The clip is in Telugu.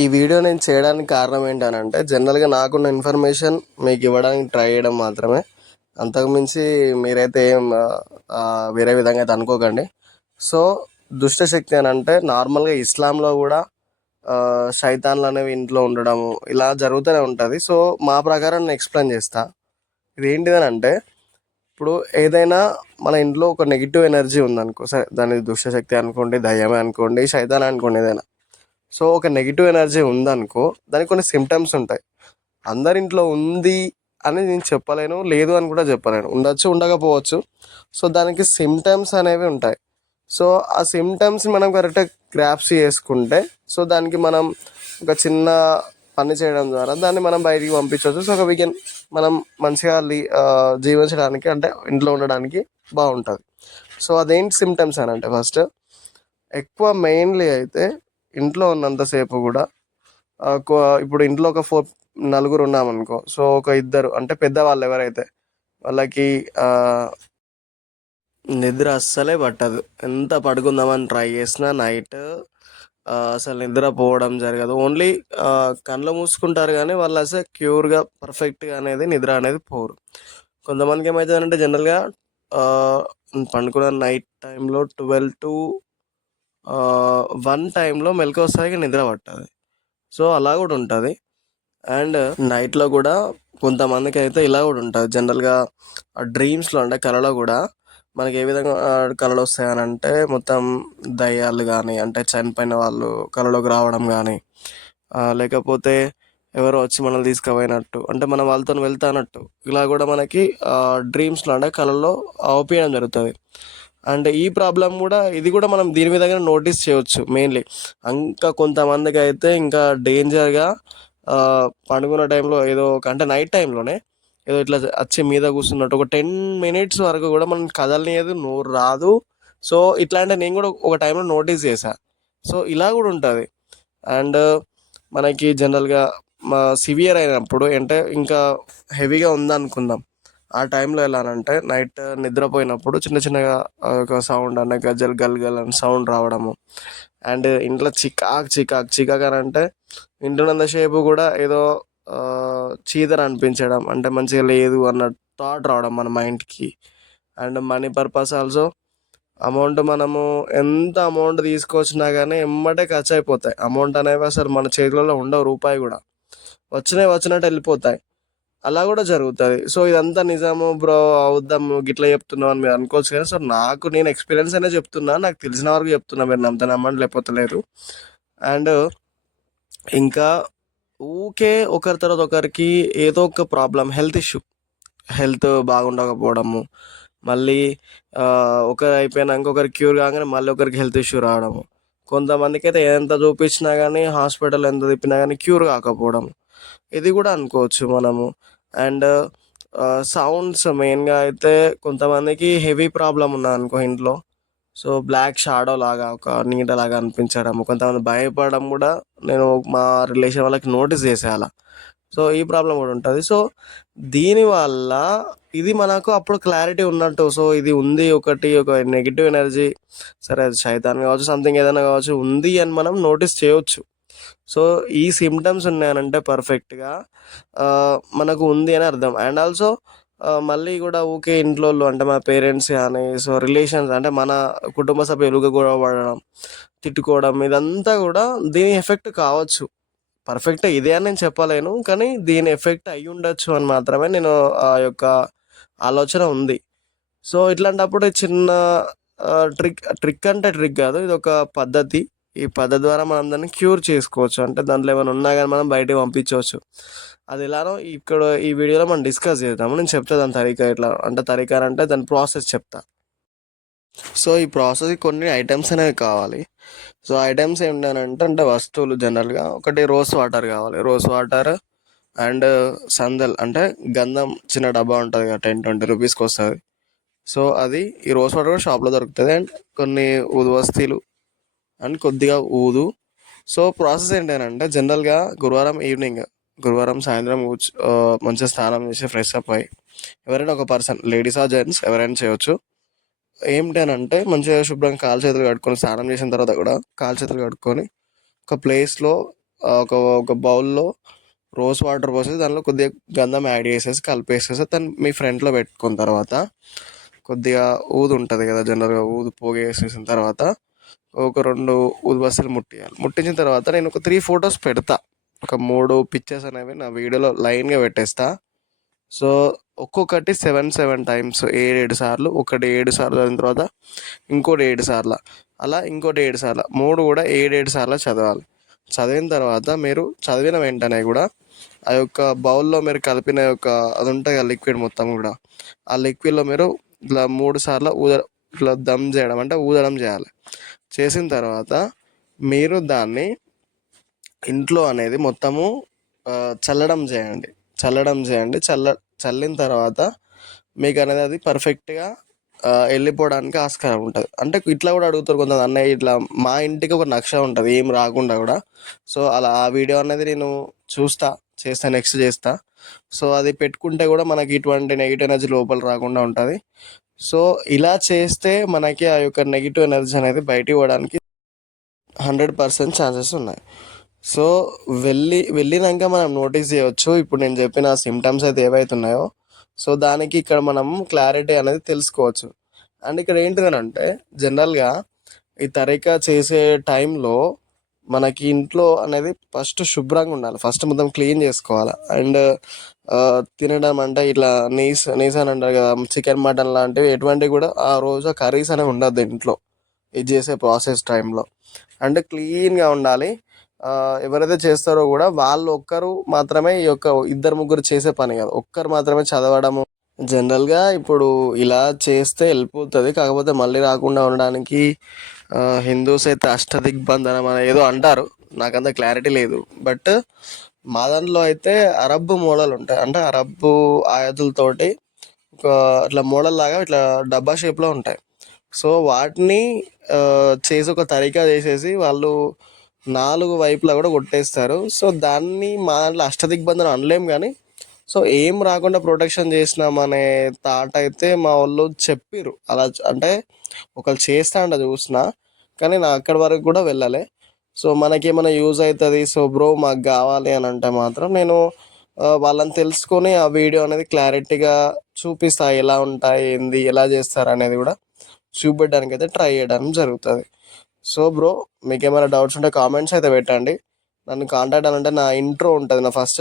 ఈ వీడియో నేను చేయడానికి కారణం ఏంటనంటే జనరల్గా నాకున్న ఇన్ఫర్మేషన్ మీకు ఇవ్వడానికి ట్రై చేయడం మాత్రమే. అంతకుమించి మీరైతే ఏం వేరే విధంగా అయితే అనుకోకండి. సో దుష్ట శక్తి అని అంటే నార్మల్గా ఇస్లాంలో కూడా శైతాన్లు అనేవి ఇంట్లో ఉండడము ఇలా జరుగుతూనే ఉంటుంది. సో మా ప్రకారం నేను ఎక్స్ప్లెయిన్ చేస్తా. ఇది ఏంటిదని అంటే ఇప్పుడు ఏదైనా మన ఇంట్లో ఒక నెగిటివ్ ఎనర్జీ ఉందనుకో సరే దాని దుష్టశక్తి అనుకోండి దయ్యమే అనుకోండి శైతాన్ అనుకోండి ఏదైనా. సో ఒక నెగిటివ్ ఎనర్జీ ఉందనుకో దానికి కొన్ని సిమ్టమ్స్ ఉంటాయి. అందరింట్లో ఉంది అని నేను చెప్పలేను లేదు అని కూడా చెప్పలేను. ఉండొచ్చు ఉండకపోవచ్చు. సో దానికి సిమ్టమ్స్ అనేవి ఉంటాయి. సో ఆ సిమ్టమ్స్ మనం కరెక్ట్గా గ్రాప్స్ చేసుకుంటే సో దానికి మనం ఒక చిన్న పని చేయడం ద్వారా దాన్ని మనం బయటికి పంపించవచ్చు. సో ఒక వీకెండ్ మనం మంచిగా లీ- జీవించడానికి అంటే ఇంట్లో ఉండడానికి బాగుంటుంది. సో అదేంటి సిమ్టమ్స్ అని అంటే ఫస్ట్ ఎక్కువ మెయిన్లీ అయితే ఇంట్లో ఉన్నంతసేపు కూడా ఇప్పుడు ఇంట్లో ఒక ఫోర్ నలుగురు ఉన్నామనుకో సో ఒక ఇద్దరు అంటే పెద్దవాళ్ళు ఎవరైతే వాళ్ళకి నిద్ర అస్సలే పట్టదు. ఎంత పడుకుందామని ట్రై చేసినా నైట్ అసలు నిద్ర పోవడం జరగదు. ఓన్లీ కళ్ళు మూసుకుంటారు కానీ వాళ్ళు అసలు క్యూర్గా పర్ఫెక్ట్గా అనేది నిద్ర అనేది పోరు. కొంతమందికి ఏమవుతుందంటే జనరల్గా పండుకున్న నైట్ టైంలో ట్వెల్వ్ టు వన్ టైంలో మెలకు వస్తాయి నిద్ర పట్టదు. సో అలా కూడా ఉంటుంది. అండ్ నైట్లో కూడా కొంతమందికి అయితే ఇలా కూడా ఉంటుంది. జనరల్గా డ్రీమ్స్లో అంటే కళలో కూడా మనకి ఏ విధంగా కళలు వస్తాయని అంటే మొత్తం దయ్యాలు కానీ అంటే చనిపోయిన వాళ్ళు కళలోకి రావడం కానీ లేకపోతే ఎవరో వచ్చి మనల్ని తీసుకుపోయినట్టు అంటే మనం వాళ్ళతో వెళ్తానట్టు ఇలా కూడా మనకి డ్రీమ్స్లో అంటే కళల్లో అవుపియడం జరుగుతుంది. అండ్ ఈ ప్రాబ్లం కూడా ఇది కూడా మనం దీని విధంగా నోటీస్ చేయవచ్చు మెయిన్లీ ఇంకా కొంతమందికి అయితే ఇంకా డేంజర్గా పండుకున్న టైంలో ఏదో ఒక అంటే నైట్ టైంలోనే ఏదో ఇట్లా వచ్చి మీద కూర్చున్నట్టు ఒక టెన్ మినిట్స్ వరకు కూడా మనం కదలనియదు నోరు రాదు. సో ఇట్లాంటి నేను కూడా ఒక టైంలో నోటీస్ చేశా. సో ఇలా కూడా ఉంటుంది. అండ్ మనకి జనరల్గా మా సివియర్ అయినప్పుడు అంటే ఇంకా హెవీగా ఉందనుకుందాం. ఆ టైంలో ఎలానంటే నైట్ నిద్రపోయినప్పుడు చిన్న చిన్నగా ఒక సౌండ్ అనే గజల్ గల్ గల్ అని సౌండ్ రావడము. అండ్ ఇంట్లో చికాక్ చికాక్ చికాక్ అని అంటే ఇంటున్నంతసేపు కూడా ఏదో చీదర అనిపించడం అంటే మంచిగా లేదు అన్న థాట్ రావడం మన మైండ్కి. And money purpose also amount మనము ఎంత అమౌంట్ తీసుకొచ్చినా కానీ ఎమ్మటే ఖర్చు అయిపోతాయి అమౌంట్ అనేవి అసలు మన చేతులలో ఉండవు రూపాయి కూడా. వచ్చినాయి వచ్చినట్టు వెళ్ళిపోతాయి. అలా కూడా జరుగుతుంది. సో ఇదంతా నిజము బ్రో అవుద్దాం గిట్లా చెప్తున్నాం అని మీరు అనుకోవచ్చు కానీ సో నాకు నేను ఎక్స్పీరియన్స్ అనే చెప్తున్నా. నాకు తెలిసిన వరకు చెప్తున్నా. మీరు నమ్మత నమ్మండి లేకపోతే లేదు అండ్ ఇంకా ఊకే ఒకరి తర్వాత ఒకరికి ఏదో ఒక ప్రాబ్లం హెల్త్ ఇష్యూ. హెల్త్ బాగుండకపోవడము. మళ్ళీ ఒకరు అయిపోయినాక ఒకరు క్యూర్ కాగానే మళ్ళీ ఒకరికి హెల్త్ ఇష్యూ రావడము. కొంతమందికి అయితే ఎంత చూపించినా కానీ హాస్పిటల్ ఎంత తిప్పినా కానీ క్యూర్ కాకపోవడం ఇది కూడా అనుకోవచ్చు మనము. అండ్ సౌండ్స్ మెయిన్గా అయితే కొంతమందికి హెవీ ప్రాబ్లం ఉన్నది అనుకో ఇంట్లో. సో బ్లాక్ షాడో లాగా ఒక నీడ లాగా అనిపించడం కొంతమంది భయపడడం కూడా నేను మా రిలేషన్ వాళ్ళకి నోటీస్ చేసే అలా. సో ఈ ప్రాబ్లం కూడా ఉంటుంది. సో దీనివల్ల ఇది మనకు అప్పుడు క్లారిటీ ఉన్నట్టు సో ఇది ఉంది ఒకటి ఒక నెగిటివ్ ఎనర్జీ సరే అది శైతాన్ కావచ్చు సంథింగ్ ఏదైనా కావచ్చు ఉంది అని మనం నోటీస్ చేయవచ్చు సో ఈ సిమ్టమ్స్ ఉన్నాయనంటే పర్ఫెక్ట్గా మనకు ఉంది అని అర్థం. అండ్ ఆల్సో మళ్ళీ కూడా ఊకే ఇంట్లో అంటే మా పేరెంట్స్ కానీ సో రిలేషన్స్ అంటే మన కుటుంబ సభ్యులుగా గొడవ పడడం తిట్టుకోవడం ఇదంతా కూడా దీని ఎఫెక్ట్ కావచ్చు. పర్ఫెక్ట్ ఇదే అని నేను చెప్పలేను కానీ దీని ఎఫెక్ట్ అయి ఉండొచ్చు అని మాత్రమే నేను ఆ యొక్క ఆలోచన ఉంది. సో ఇట్లాంటప్పుడు చిన్న ట్రిక్ ట్రిక్ అంటే ట్రిక్ కాదు ఇది ఒక పద్ధతి. ఈ పద్ధతి ద్వారా మనం దాన్ని క్యూర్ చేసుకోవచ్చు. అంటే దాంట్లో ఏమైనా ఉన్నా కానీ మనం బయటకు పంపించవచ్చు. అది ఎలానో ఇక్కడ ఈ వీడియోలో మనం డిస్కస్ చేద్దాము. నేను చెప్తా దాని తరీకా ఎట్లా అంటే తరీకా అంటే దాని ప్రాసెస్ చెప్తా. సో ఈ ప్రాసెస్ కొన్ని ఐటమ్స్ అనేవి కావాలి. సో ఐటమ్స్ ఏంటంటే అంటే వస్తువులు జనరల్గా ఒకటి రోస్ వాటర్ కావాలి. రోస్ వాటర్ అండ్ సందల్ అంటే గంధం చిన్న డబ్బా ఉంటుంది కదా టెన్ ట్వంటీ రూపీస్కి వస్తుంది. సో అది ఈ రోస్ వాటర్ కూడా షాప్లో దొరుకుతుంది. అండ్ కొన్ని ఊదు అండ్ కొద్దిగా ఊదు. సో ప్రాసెస్ ఏంటంటే జనరల్గా గురువారం ఈవినింగ్ గురువారం సాయంత్రం మంచిగా స్నానం చేసి ఫ్రెష్ అప్ అయ్యి ఎవరైనా ఒక పర్సన్ లేడీస్ ఆ జెంట్స్ ఎవరైనా చేయొచ్చు. ఏమిటనంటే మంచిగా శుభ్రంగా కాలు చేతులు కట్టుకొని స్నానం చేసిన తర్వాత కూడా కాలు చేతులు కట్టుకొని ఒక ప్లేస్లో ఒక ఒక బౌల్లో రోజ్ వాటర్ పోసేసి దానిలో కొద్దిగా గంధం యాడ్ చేసేసి కలిపేసేసి దాన్ని మీ ఫ్రంట్లో పెట్టుకున్న తర్వాత కొద్దిగా ఊదు ఉంటుంది కదా జనరల్గా ఊదు పోగేసేసిన తర్వాత ఒక రెండు ఉద్వాసాలు బస్సులు ముట్టియాలి. ముట్టించిన తర్వాత నేను ఒక త్రీ ఫొటోస్ పెడతా. ఒక మూడు పిక్చర్స్ అనేవి నా వీడియోలో లైన్గా పెట్టేస్తా. సో ఒక్కొక్కటి సెవెన్ సెవెన్ టైమ్స్ ఏడు సార్లు ఒకటి ఏడు సార్లు చదివిన తర్వాత ఇంకోటి ఏడు సార్లు అలా ఇంకోటి ఏడు సార్లు మూడు కూడా ఏడేడు సార్లు చదవాలి. చదివిన తర్వాత మీరు చదివిన వెంటనే కూడా ఆ యొక్క బౌల్లో మీరు కలిపిన యొక్క అది ఉంటుంది కదా లిక్విడ్ మొత్తం కూడా ఆ లిక్విడ్లో మీరు ఇట్లా మూడు సార్లు ఊద ఇట్లా దమ్ చేయడం అంటే ఊదడం చేయాలి. చేసిన తర్వాత మీరు దాన్ని ఇంట్లో అనేది మొత్తము చల్లడం చేయండి. చల్లడం చేయండి. చల్ల చల్లిన తర్వాత మీకు అనేది అది పర్ఫెక్ట్గా వెళ్ళిపోవడానికి ఆస్కారం ఉంటుంది. అంటే ఇట్లా కూడా అడుగుతారు కొంత అన్నయ్య ఇట్లా మా ఇంటికి ఒక నక్ష ఉంటుంది ఏం రాకుండా కూడా. సో అలా ఆ వీడియో అనేది నేను చూస్తా చేస్తా నెక్స్ట్ చేస్తా. సో అది పెట్టుకుంటే కూడా మనకి ఇటువంటి నెగిటివ్ ఎనర్జీ లోపల రాకుండా ఉంటుంది. సో ఇలా చేస్తే మనకి ఆ యొక్క నెగిటివ్ ఎనర్జీ అనేది బయటికి ఇవ్వడానికి హండ్రెడ్ పర్సెంట్ ఛాన్సెస్ ఉన్నాయి. సో వెళ్ళి వెళ్ళినాక మనం నోటీస్ చేయవచ్చు ఇప్పుడు నేను చెప్పిన సిమ్టమ్స్ అయితే ఏవైతే ఉన్నాయో సో దానికి ఇక్కడ మనం క్లారిటీ అనేది తెలుసుకోవచ్చు. అండ్ ఇక్కడ ఏంటిదనంటే జనరల్గా ఈ తరీకా చేసే టైంలో మనకి ఇంట్లో అనేది ఫస్ట్ శుభ్రంగా ఉండాలి. ఫస్ట్ మొత్తం క్లీన్ చేసుకోవాలి. అండ్ తినడం అంటే ఇట్లా నీస్ నీస్ అని అంటారు కదా చికెన్ మటన్ లాంటివి ఎటువంటివి కూడా ఆ రోజు కర్రీస్ అనేవి ఉండద్దు ఇంట్లో. ఇది చేసే ప్రాసెస్ టైంలో. అంటే క్లీన్గా ఉండాలి. ఎవరైతే చేస్తారో కూడా వాళ్ళు ఒక్కరు మాత్రమే ఈ యొక్క ఇద్దరు ముగ్గురు చేసే పని కాదు. ఒక్కరు మాత్రమే చదవడము జనరల్గా ఇప్పుడు ఇలా చేస్తే వెళ్ళిపోతుంది. కాకపోతే మళ్ళీ రాకుండా ఉండడానికి హిందూస్ అయితే అష్టదిగ్బంధనం అని ఏదో అంటారు. నాకంత క్లారిటీ లేదు. బట్ మా దాంట్లో అయితే అరబ్బు మోడల్ ఉంటాయి. అంటే అరబ్బు ఆయుధులతోటి ఒక ఇట్లా మోడల్ లాగా ఇట్లా డబ్బా షేప్లో ఉంటాయి. సో వాటిని చేసి ఒక తరికా చేసేసి వాళ్ళు నాలుగు వైపులా కూడా కొట్టేస్తారు. సో దాన్ని మా దాంట్లో అష్టదిగ్బంధనం అనలేం కానీ సో ఏం రాకుండా ప్రొటెక్షన్ చేసినామనే థాట్ అయితే మా వాళ్ళు చెప్పిర్రు. అలా అంటే ఒకళ్ళు చేస్తా అంట చూసిన కానీ నా అక్కడి వరకు కూడా వెళ్ళలే. సో మనకేమైనా యూజ్ అవుతుంది? సో బ్రో మాకు కావాలి అని అంటే మాత్రం నేను వాళ్ళని తెలుసుకొని ఆ వీడియో అనేది క్లారిటీగా చూపిస్తా. ఎలా ఉంటాయి? ఏంది? ఎలా చేస్తారు? అనేది కూడా చూపెట్టడానికి అయితే ట్రై చేయడం జరుగుతుంది. సో బ్రో మీకు ఏమైనా డౌట్స్ ఉంటే కామెంట్స్ అయితే పెట్టండి. నన్ను కాంటాక్ట్ అనంటే నా ఇంట్రో ఉంటుంది. నా ఫస్ట్